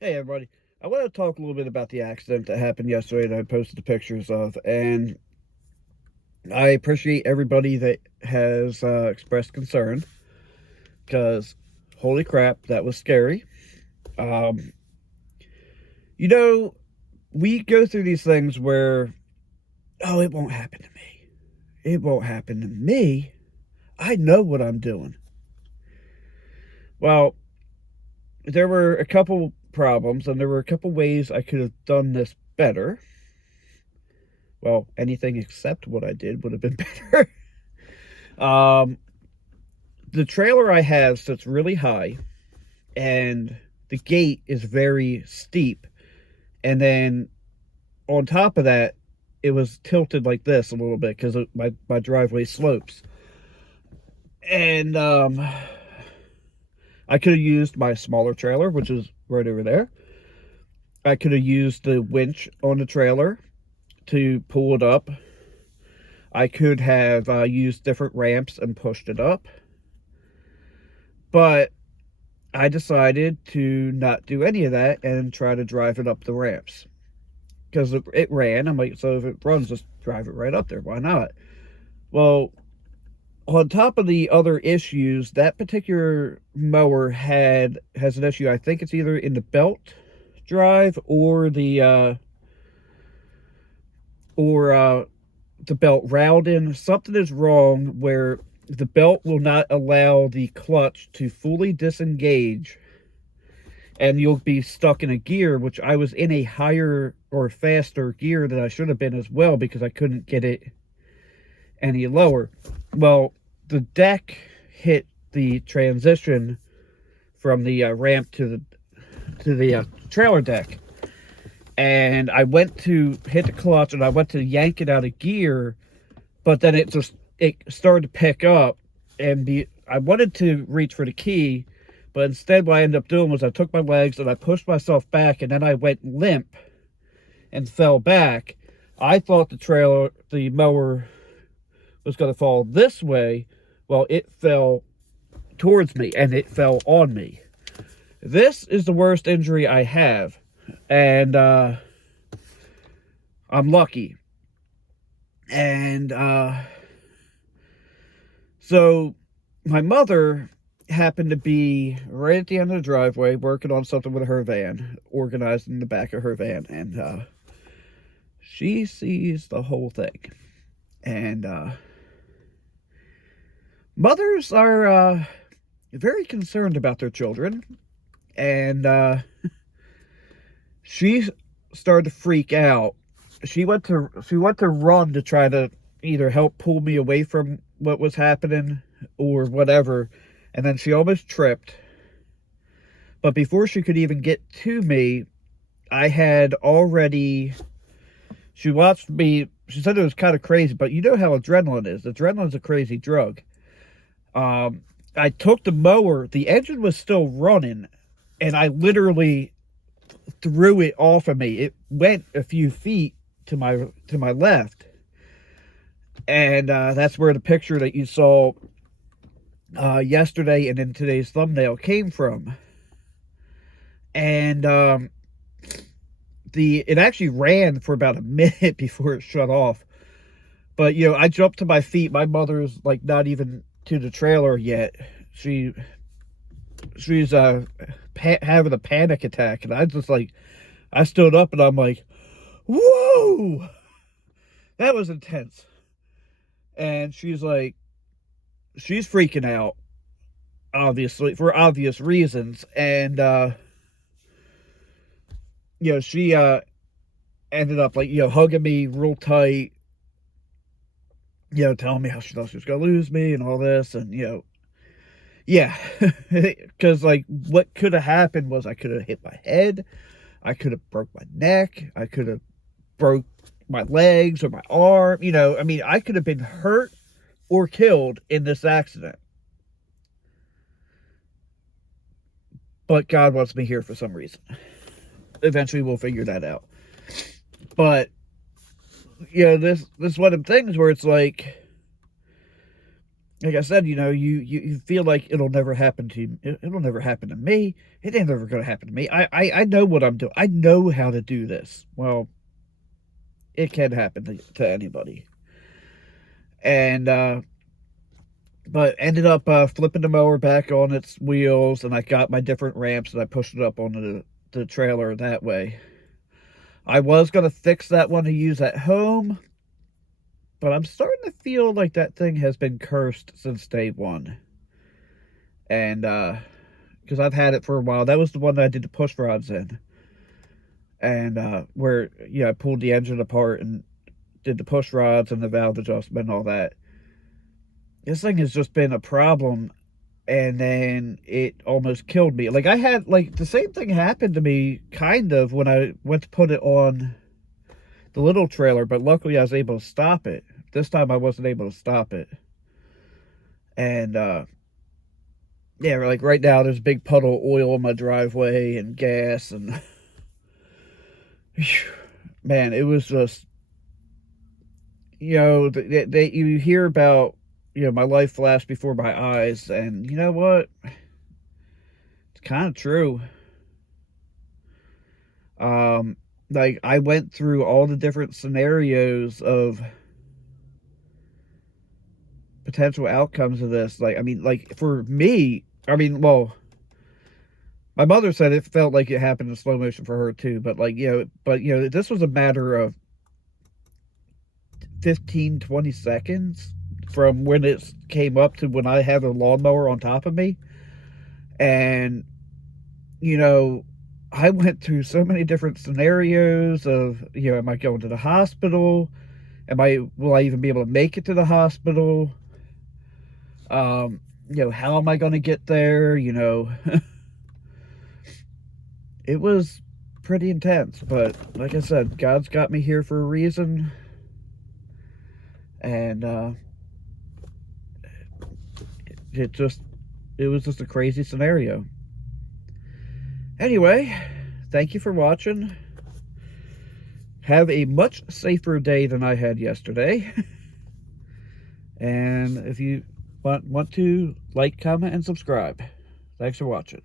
Hey everybody, I want to talk a little bit about the accident that happened yesterday that I posted the pictures of, and I appreciate everybody that has expressed concern because holy crap, that was scary. Um, you know, we go through these things where, oh, it won't happen to me. It won't happen to me. I know what I'm doing. Well, there were a couple problems, and there were a couple ways I could have done this better. Well, anything except what I did would have been better. um, the trailer I have sits really high, and the gate is very steep. And then on top of that, it was tilted like this a little bit because my driveway slopes. And I could have used my smaller trailer, which is right over there. I could have used the winch on the trailer to pull it up. I could have used different ramps and pushed it up. But I decided to not do any of that and try to drive it up the ramps because it ran. I'm like, so if it runs, just drive it right up there. Why not? Well, on top of the other issues, that particular mower has an issue. I think it's either in the belt drive or the belt rowden. Something is wrong where the belt will not allow the clutch to fully disengage, and you'll be stuck in a gear, which I was in a higher or faster gear than I should have been as well because I couldn't get it any lower. Well, the deck hit the transition from the ramp to the trailer deck, and I went to hit the clutch and I went to yank it out of gear, but then it started to pick up and be. I wanted to reach for the key, but instead what I ended up doing was I took my legs and I pushed myself back, and then I went limp and fell back. I thought the mower was going to fall this way. Well, it fell towards me and it fell on me. This is the worst injury I have, and I'm lucky. And so my mother happened to be right at the end of the driveway working on something with her van, organized in the back of her van, and she sees the whole thing. And mothers are very concerned about their children, and she started to freak out. She went to run to try to either help pull me away from what was happening or whatever, and then she almost tripped. But before she could even get to me, I had already. She watched me. She said it was kind of crazy, but you know how adrenaline is. Adrenaline's a crazy drug. I took the mower. The engine was still running, and I literally threw it off of me. It went a few feet to my left, and that's where the picture that you saw yesterday and in today's thumbnail came from. And it actually ran for about a minute before it shut off. But I jumped to my feet. My mother's like not even to the trailer yet. She's having a panic attack, and I stood up and I'm like, whoa, that was intense. And she's freaking out, obviously for obvious reasons. And she ended up hugging me real tight, telling me how she thought she was gonna lose me and all this. And yeah, because what could have happened was I could have hit my head, I could have broke my neck, I could have broke my legs or my arm. I mean, I could have been hurt or killed in this accident. But God wants me here for some reason. Eventually we'll figure that out. But this is one of them things where it's like, like I said, you feel like it'll never happen to you. It'll never happen to me. It ain't never going to happen to me. I know what I'm doing. I know how to do this. Well, it can happen to anybody. And, but ended up flipping the mower back on its wheels, and I got my different ramps, and I pushed it up onto the trailer that way. I was going to fix that one to use at home, but I'm starting to feel like that thing has been cursed since day one. And, because I've had it for a while. That was the one that I did the push rods in. And, where, I pulled the engine apart and did the push rods and the valve adjustment and all that. This thing has just been a problem, and then it almost killed me. Like, I had, like, the same thing happened to me, kind of, when I went to put it on the little trailer, but luckily I was able to stop it. This time I wasn't able to stop it. And, yeah, like, right now there's a big puddle of oil in my driveway and gas, and, man, it was just, you hear about, my life flashed before my eyes, and you know what? It's kind of true. Like, I went through all the different scenarios of potential outcomes of this. Like, I mean, like, for me, well, my mother said it felt like it happened in slow motion for her too, but like, this was a matter of 15, 20 seconds from when it came up to when I had a lawnmower on top of me. And, I went through so many different scenarios of, am I going to the hospital? Will I even be able to make it to the hospital? How am I going to get there? It was pretty intense, but like I said, God's got me here for a reason. And, it was just a crazy scenario. Anyway, thank you for watching. Have a much safer day than I had yesterday. And if you want to, like, comment, and subscribe. Thanks for watching.